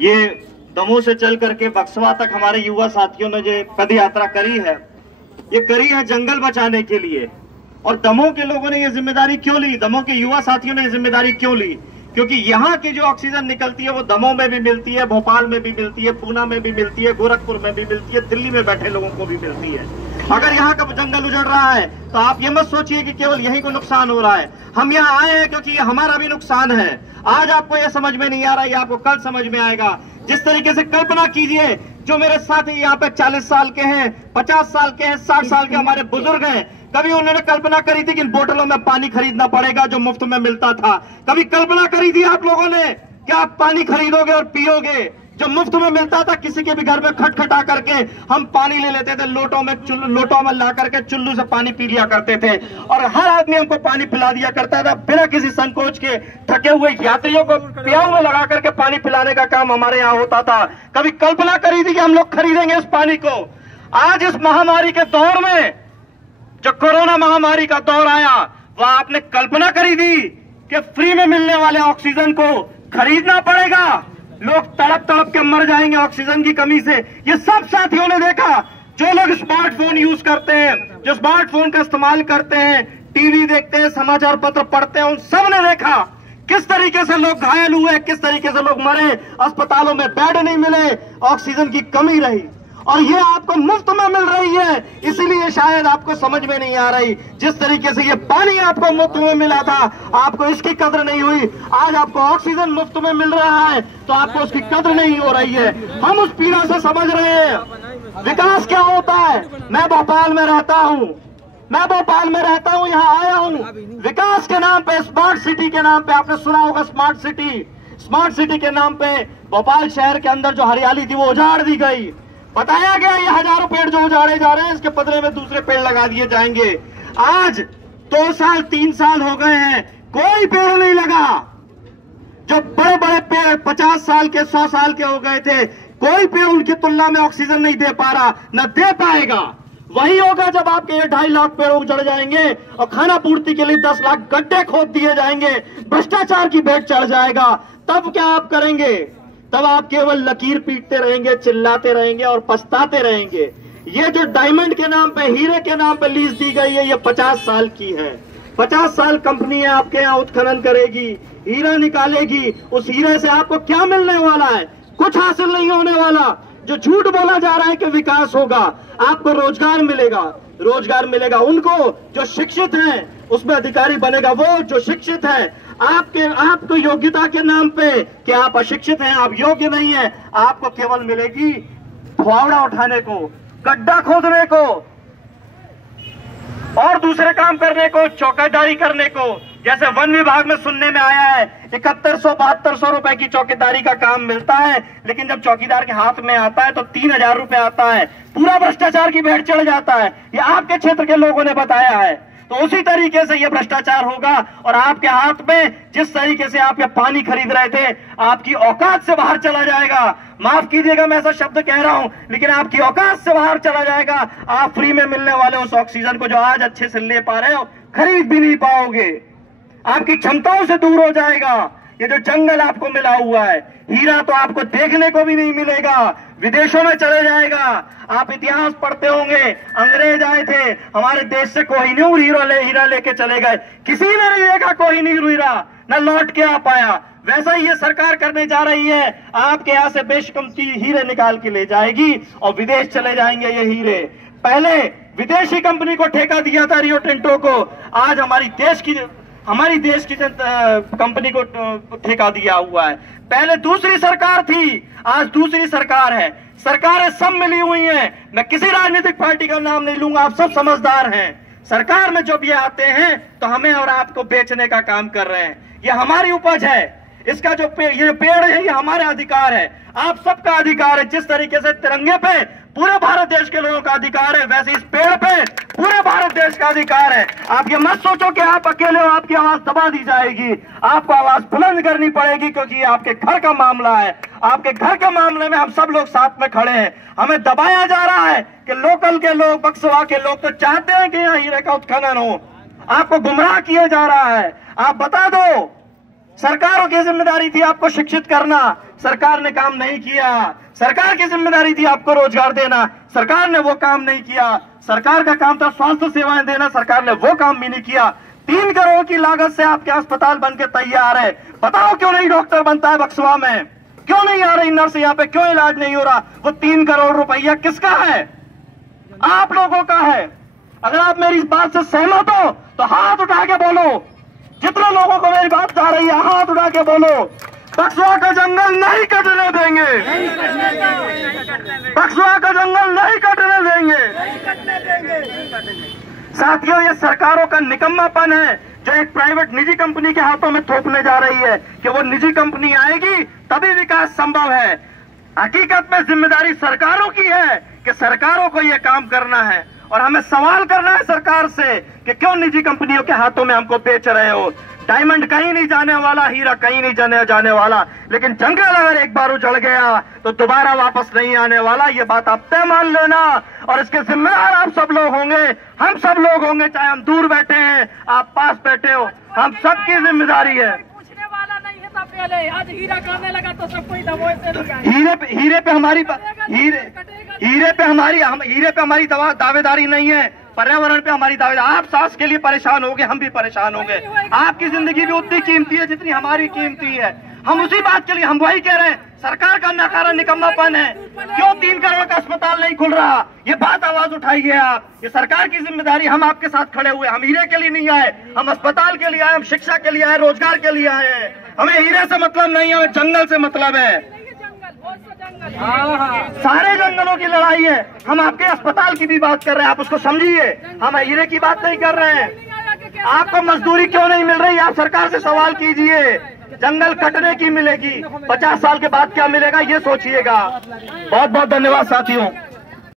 ये दमोह से चल करके बक्सवा तक हमारे युवा साथियों ने जो पद यात्रा करी है, ये करी है जंगल बचाने के लिए। और दमोह के लोगों ने ये जिम्मेदारी क्यों ली, दमोह के युवा साथियों ने ये जिम्मेदारी क्यों ली? क्योंकि यहाँ की जो ऑक्सीजन निकलती है वो दमोह में भी मिलती है, भोपाल में भी मिलती है, पूना में भी मिलती है, गोरखपुर में भी मिलती है, दिल्ली में बैठे लोगों को भी मिलती है। अगर यहाँ का जंगल उजड़ रहा है तो आप ये मत सोचिए कि केवल यहीं को नुकसान हो रहा है। हम यहाँ आए हैं क्योंकि ये हमारा भी नुकसान है। आज आपको ये समझ में नहीं आ रहा है, ये आपको कल समझ में आएगा। जिस तरीके से कल्पना कीजिए, जो मेरे साथी यहाँ पे 40 साल के हैं, 50 साल के हैं, 60 साल के हमारे बुजुर्ग हैं, कभी उन्होंने कल्पना करी थी कि इन बोतलों में पानी खरीदना पड़ेगा जो मुफ्त में मिलता था? कभी कल्पना करी थी आप लोगों ने कि आप पानी खरीदोगे और पियोगे जो मुफ्त में मिलता था? किसी के भी घर में खटखटा करके हम पानी ले लेते थे, लोटों में ला करके चुल्लू से पानी पी लिया करते थे, और हर आदमी हमको पानी पिला दिया करता था बिना किसी संकोच के। थके हुए यात्रियों को प्याऊ में लगा करके पानी पिलाने का काम हमारे यहाँ होता था। कभी कल्पना करी थी कि हम लोग खरीदेंगे इस पानी को? आज इस महामारी के दौर में, जो कोरोना महामारी का दौर आया, वह आपने कल्पना करी थी कि फ्री में मिलने वाले ऑक्सीजन को खरीदना पड़ेगा? लोग तड़प तड़प के मर जाएंगे ऑक्सीजन की कमी से। ये सब साथियों ने देखा। जो लोग स्मार्टफोन यूज करते हैं, जो स्मार्टफोन का इस्तेमाल करते हैं, टीवी देखते हैं, समाचार पत्र पढ़ते हैं, उन सब ने देखा किस तरीके से लोग घायल हुए, किस तरीके से लोग मरे, अस्पतालों में बेड नहीं मिले, ऑक्सीजन की कमी रही। और ये आपको मुफ्त में मिल रही है, इसीलिए शायद आपको समझ में नहीं आ रही। जिस तरीके से ये पानी आपको मुफ्त में मिला था, आपको इसकी कद्र नहीं हुई। आज आपको ऑक्सीजन मुफ्त में मिल रहा है तो आपको उसकी कद्र नहीं हो रही है। हम उस पीड़ा से समझ रहे हैं विकास क्या होता है। मैं भोपाल में रहता हूँ, यहाँ आया हूँ विकास के नाम पे, स्मार्ट सिटी के नाम पे। आपने सुना होगा स्मार्ट सिटी के नाम पे भोपाल शहर के अंदर जो हरियाली थी वो उजाड़ दी गई। बताया गया ये हजारों पेड़ जो उजाड़े जा रहे हैं, इसके बदले में दूसरे पेड़ लगा दिए जाएंगे। आज 2 साल 3 साल हो गए हैं, कोई पेड़ नहीं लगा। जो बड़े बड़े पेड़ 50 साल के 100 साल के हो गए थे, कोई पेड़ उनकी तुलना में ऑक्सीजन नहीं दे पा रहा, न दे पाएगा। वही होगा जब आपके 2.5 लाख पेड़ उजड़ जाएंगे और खाना पूर्ति के लिए 10 लाख गड्ढे खोद दिए जाएंगे, भ्रष्टाचार की भेंट चढ़ जाएगा। तब क्या आप करेंगे? तब आप केवल लकीर पीटते रहेंगे, चिल्लाते रहेंगे और पछताते रहेंगे। ये जो डायमंड के नाम पे, हीरे के नाम पे लीज दी गई है, ये 50 साल की है। 50 साल कंपनी है आपके यहाँ उत्खनन करेगी, हीरा निकालेगी। उस हीरे से आपको क्या मिलने वाला है? कुछ हासिल नहीं होने वाला। जो झूठ बोला जा रहा है कि विकास होगा, आपको रोजगार मिलेगा उनको जो शिक्षित हैं, उसमें अधिकारी बनेगा वो जो शिक्षित है। आपको योग्यता के नाम पे कि आप अशिक्षित हैं, आप योग्य नहीं है, आपको केवल मिलेगी फावड़ा उठाने को, गड्ढा खोदने को और दूसरे काम करने को, चौकीदारी करने को। जैसे वन विभाग में सुनने में आया है 7100-7200 रुपए की चौकीदारी का काम मिलता है, लेकिन जब चौकीदार के हाथ में आता है तो 3000 रुपए आता है। पूरा भ्रष्टाचार की भेंट चढ़ जाता है। ये आपके क्षेत्र के लोगों ने बताया है। तो उसी तरीके से ये भ्रष्टाचार होगा और आपके हाथ में जिस तरीके से आप ये पानी खरीद रहे थे, आपकी औकात से बाहर चला जाएगा। माफ कीजिएगा मैं ऐसा शब्द कह रहा हूं, लेकिन आपकी औकात से बाहर चला जाएगा। आप फ्री में मिलने वाले उस ऑक्सीजन को जो आज अच्छे से ले पा रहे हो, खरीद भी नहीं पाओगे, आपकी क्षमताओं से दूर हो जाएगा। ये जो जंगल आपको मिला हुआ है, हीरा तो आपको देखने को भी नहीं मिलेगा, विदेशों में चले जाएगा। आप इतिहास पढ़ते होंगे, अंग्रेज आए थे हमारे देश से कोहिनूर हीरा लेके चले गए, किसी ने नहीं देखा कोहिनूर हीरा, न लौट के आ पाया। वैसा ही ये सरकार करने जा रही है, आपके यहाँ से बेशकीमती हीरे निकाल के ले जाएगी और विदेश चले जाएंगे ये हीरे। पहले विदेशी कंपनी को ठेका दिया था रियो टिंटो को, आज हमारी देश की कंपनी को ठेका दिया हुआ है। पहले दूसरी सरकार थी, आज दूसरी सरकार है। सरकारें सब मिली हुई हैं। मैं किसी राजनीतिक पार्टी का नाम नहीं लूंगा, आप सब समझदार हैं। सरकार में जब ये आते हैं तो हमें और आपको बेचने का काम कर रहे हैं। ये हमारी उपज है, इसका जो ये पेड़ है, ये हमारा अधिकार है, आप सबका अधिकार है। जिस तरीके से तिरंगे पे पूरे भारत देश के लोगों का अधिकार है, वैसे इस पेड़ पे पूरे भारत देश का अधिकार है। आप ये मत सोचो कि आप अकेले हो, आपकी आवाज दबा दी जाएगी। आपको आवाज बुलंद करनी पड़ेगी, क्योंकि ये आपके घर का मामला है। आपके घर के मामले में हम सब लोग साथ में खड़े हैं। हमें दबाया जा रहा है कि लोकल के लोग, बक्सवा के लोग तो चाहते हैं कि यहाँ हीरे का उत्खनन हो। आपको गुमराह किया जा रहा है। आप बता दो, सरकारों की जिम्मेदारी थी आपको शिक्षित करना, सरकार ने काम नहीं किया। सरकार की जिम्मेदारी थी आपको रोजगार देना, सरकार ने वो काम नहीं किया। सरकार का काम था स्वास्थ्य सेवाएं देना, सरकार ने वो काम भी नहीं किया। 3 करोड़ की लागत से आपके अस्पताल बन के तैयार है, बताओ क्यों नहीं डॉक्टर बनता है बक्सवा में? क्यों नहीं आ रही नर्स यहाँ पे? क्यों इलाज नहीं हो रहा? वो 3 करोड़ रुपया किसका है? आप लोगों का है। अगर आप मेरी इस बात से सहमत हो तो हाथ उठा के बोलो। जितने लोगों को मेरी बात जा रही है हाथ उठा के बोलो। बक्सवा का जंगल नहीं कटने देंगे, बक्सवा का जंगल नहीं कटने देंगे। साथियों, ये सरकारों का निकम्मापन है जो एक प्राइवेट निजी कंपनी के हाथों में थोपने जा रही है कि वो निजी कंपनी आएगी तभी विकास संभव है। हकीकत में जिम्मेदारी सरकारों की है कि सरकारों को ये काम करना है और हमें सवाल करना है सरकार से कि क्यों निजी कंपनियों के हाथों में हमको बेच रहे हो। डायमंड कहीं नहीं जाने वाला, हीरा कहीं नहीं जाने वाला, लेकिन जंगल अगर एक बार उजड़ गया तो दोबारा वापस नहीं आने वाला। ये बात आप तय मान लेना और इसके जिम्मेदार आप सब लोग होंगे, हम सब लोग होंगे, चाहे हम दूर बैठे हैं आप पास बैठे हो, हम सबकी जिम्मेदारी है। पूछने वाला नहीं है था पहले, आज हीरा करने लगा तो सब कोई दबाव से हीरे पे हमारी दावेदारी नहीं है, पर्यावरण पे हमारी दावेदारी। आप सांस के लिए परेशान होंगे, हम भी परेशान होंगे। आपकी जिंदगी भी उतनी कीमती है जितनी हमारी कीमती है। हम उसी बात के लिए हम वही कह रहे हैं, सरकार का नाकारा निकम्मापन है। क्यों 3 करोड़ का अस्पताल नहीं खुल रहा? ये बात आवाज उठाइए आप। ये सरकार की जिम्मेदारी, हम आपके साथ खड़े हुए। हम हीरे के लिए नहीं आए, हम अस्पताल के लिए आए, हम शिक्षा के लिए आए, रोजगार के लिए आए हैं। हमें हीरे से मतलब नहीं है, हमें जंगल से मतलब है। सारे जंगलों की लड़ाई है। हम आपके अस्पताल की भी बात कर रहे हैं, आप उसको समझिए। हम हीरे की बात नहीं कर रहे हैं। आपको मजदूरी क्यों नहीं मिल रही? आप सरकार से सवाल कीजिए। जंगल कटने की मिलेगी, 50 साल के बाद क्या मिलेगा ये सोचिएगा। बहुत बहुत धन्यवाद साथियों।